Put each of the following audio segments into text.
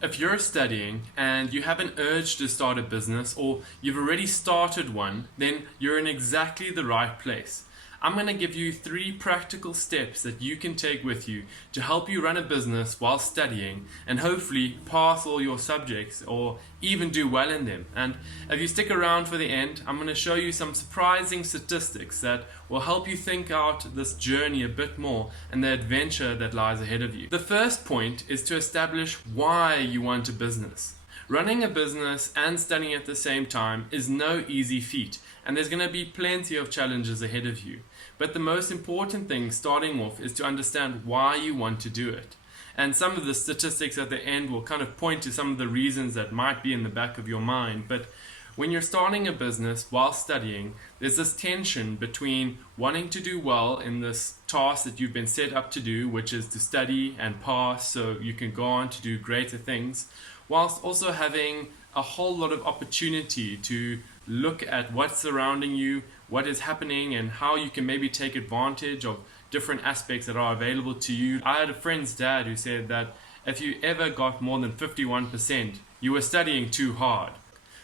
If you're studying and you have an urge to start a business or you've already started one, then you're in exactly the right place. I'm going to give you 3 practical steps that you can take with you to help you run a business while studying and hopefully pass all your subjects or even do well in them. And if you stick around for the end, I'm going to show you some surprising statistics that will help you think out this journey a bit more and the adventure that lies ahead of you. The first point is to establish why you want a business. Running a business and studying at the same time is no easy feat, and there's going to be plenty of challenges ahead of you. But the most important thing starting off is to understand why you want to do it. And some of the statistics at the end will kind of point to some of the reasons that might be in the back of your mind. But when you're starting a business while studying, there's this tension between wanting to do well in this task that you've been set up to do, which is to study and pass so you can go on to do greater things, whilst also having a whole lot of opportunity to look at what's surrounding you, what is happening, and how you can maybe take advantage of different aspects that are available to you. I had a friend's dad who said that if you ever got more than 51%, you were studying too hard.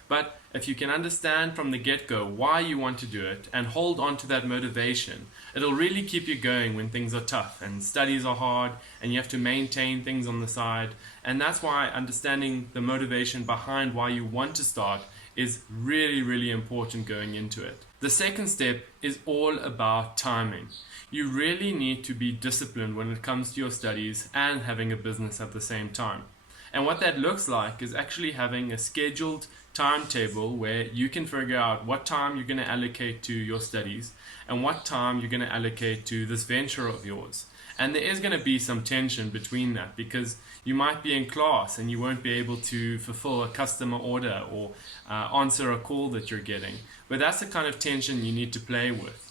But if you can understand from the get-go why you want to do it and hold on to that motivation, it'll really keep you going when things are tough and studies are hard and you have to maintain things on the side. And that's why understanding the motivation behind why you want to start is really, really important going into it. The second step is all about timing. You really need to be disciplined when it comes to your studies and having a business at the same time. And what that looks like is actually having a scheduled timetable where you can figure out what time you're going to allocate to your studies and what time you're going to allocate to this venture of yours. And there is going to be some tension between that because you might be in class and you won't be able to fulfill a customer order or answer a call that you're getting. But that's the kind of tension you need to play with.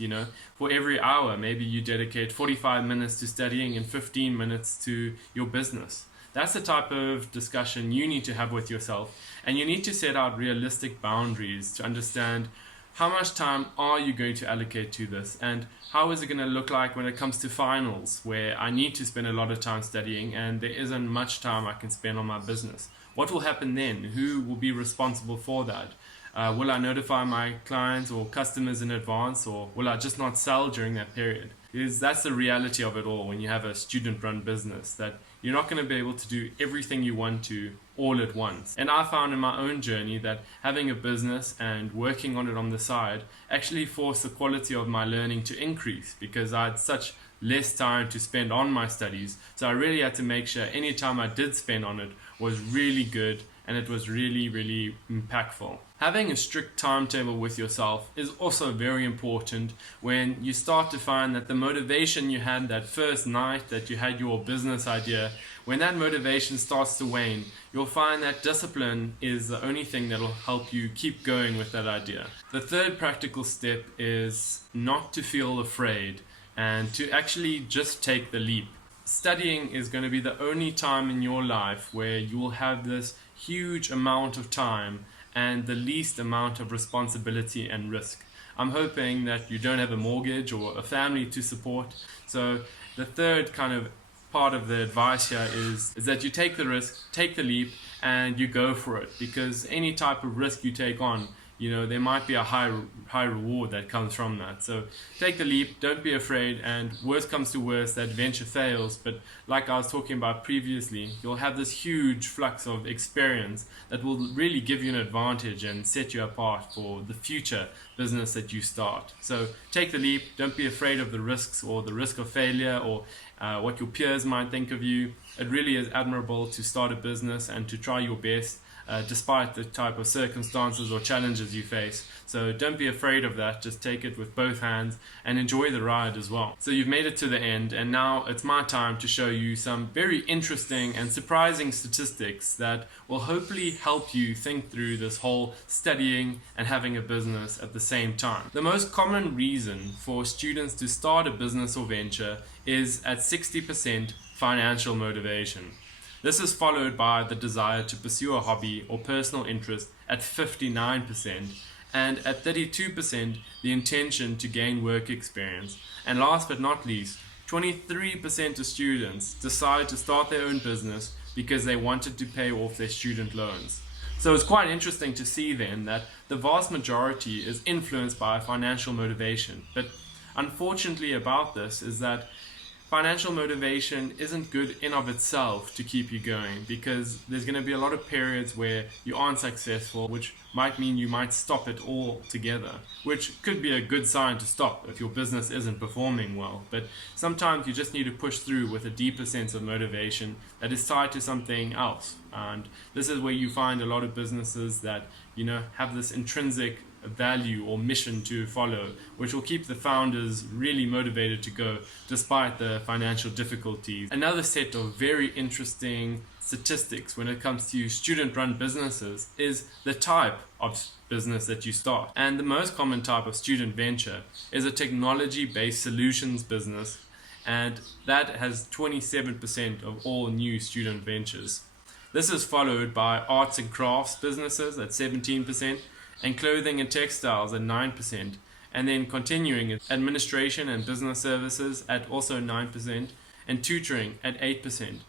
For every hour, maybe you dedicate 45 minutes to studying and 15 minutes to your business. That's the type of discussion you need to have with yourself, and you need to set out realistic boundaries to understand how much time are you going to allocate to this and how is it going to look like when it comes to finals where I need to spend a lot of time studying and there isn't much time I can spend on my business. What will happen then? Who will be responsible for that? Will I notify my clients or customers in advance, or will I just not sell during that period? Because that's the reality of it all when you have a student-run business, that you're not going to be able to do everything you want to all at once. And I found in my own journey that having a business and working on it on the side actually forced the quality of my learning to increase because I had such less time to spend on my studies. So I really had to make sure any time I did spend on it was really good and it was really, really impactful. Having a strict timetable with yourself is also very important when you start to find that the motivation you had that first night that you had your business idea, when that motivation starts to wane, you'll find that discipline is the only thing that will help you keep going with that idea. The third practical step is not to feel afraid and to actually just take the leap. Studying is going to be the only time in your life where you will have this huge amount of time and the least amount of responsibility and risk. I'm hoping that you don't have a mortgage or a family to support. So the third kind of part of the advice here is that you take the risk, take the leap, and you go for it. Because any type of risk you take on, there might be a high reward that comes from that. So take the leap, don't be afraid, and worst comes to worst, that venture fails. But like I was talking about previously, you'll have this huge flux of experience that will really give you an advantage and set you apart for the future business that you start. So take the leap, don't be afraid of the risks or the risk of failure or what your peers might think of you. It really is admirable to start a business and to try your best despite the type of circumstances or challenges you face. So don't be afraid of that, just take it with both hands and enjoy the ride as well. So you've made it to the end, and now it's my time to show you some very interesting and surprising statistics that will hopefully help you think through this whole studying and having a business at the same time. The most common reason for students to start a business or venture is at 60% financial motivation. This is followed by the desire to pursue a hobby or personal interest at 59%, and at 32%, the intention to gain work experience. And last but not least, 23% of students decide to start their own business because they wanted to pay off their student loans. So it's quite interesting to see then that the vast majority is influenced by financial motivation. But unfortunately about this is that financial motivation isn't good in of itself to keep you going, because there's going to be a lot of periods where you aren't successful, which might mean you might stop it all together, which could be a good sign to stop if your business isn't performing well. But sometimes you just need to push through with a deeper sense of motivation that is tied to something else. And this is where you find a lot of businesses that, have this intrinsic value or mission to follow, which will keep the founders really motivated to go despite the financial difficulties. Another set of very interesting statistics when it comes to student-run businesses is the type of business that you start. And the most common type of student venture is a technology-based solutions business, and that has 27% of all new student ventures. This is followed by arts and crafts businesses at 17%, and clothing and textiles at 9%, and then continuing administration and business services at also 9%, and tutoring at 8%.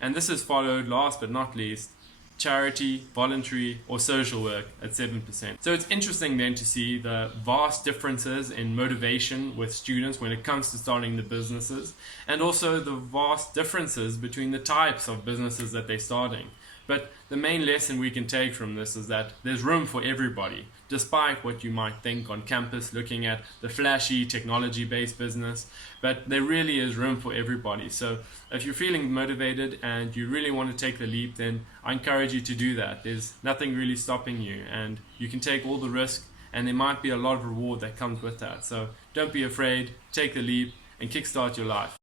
And this is followed, last but not least, charity, voluntary, or social work at 7%. So it's interesting then to see the vast differences in motivation with students when it comes to starting the businesses, and also the vast differences between the types of businesses that they're starting. But the main lesson we can take from this is that there's room for everybody, despite what you might think on campus looking at the flashy technology-based business, but there really is room for everybody. So if you're feeling motivated and you really want to take the leap, then I encourage you to do that. There's nothing really stopping you, and you can take all the risk, and there might be a lot of reward that comes with that. So don't be afraid, take the leap, and kickstart your life.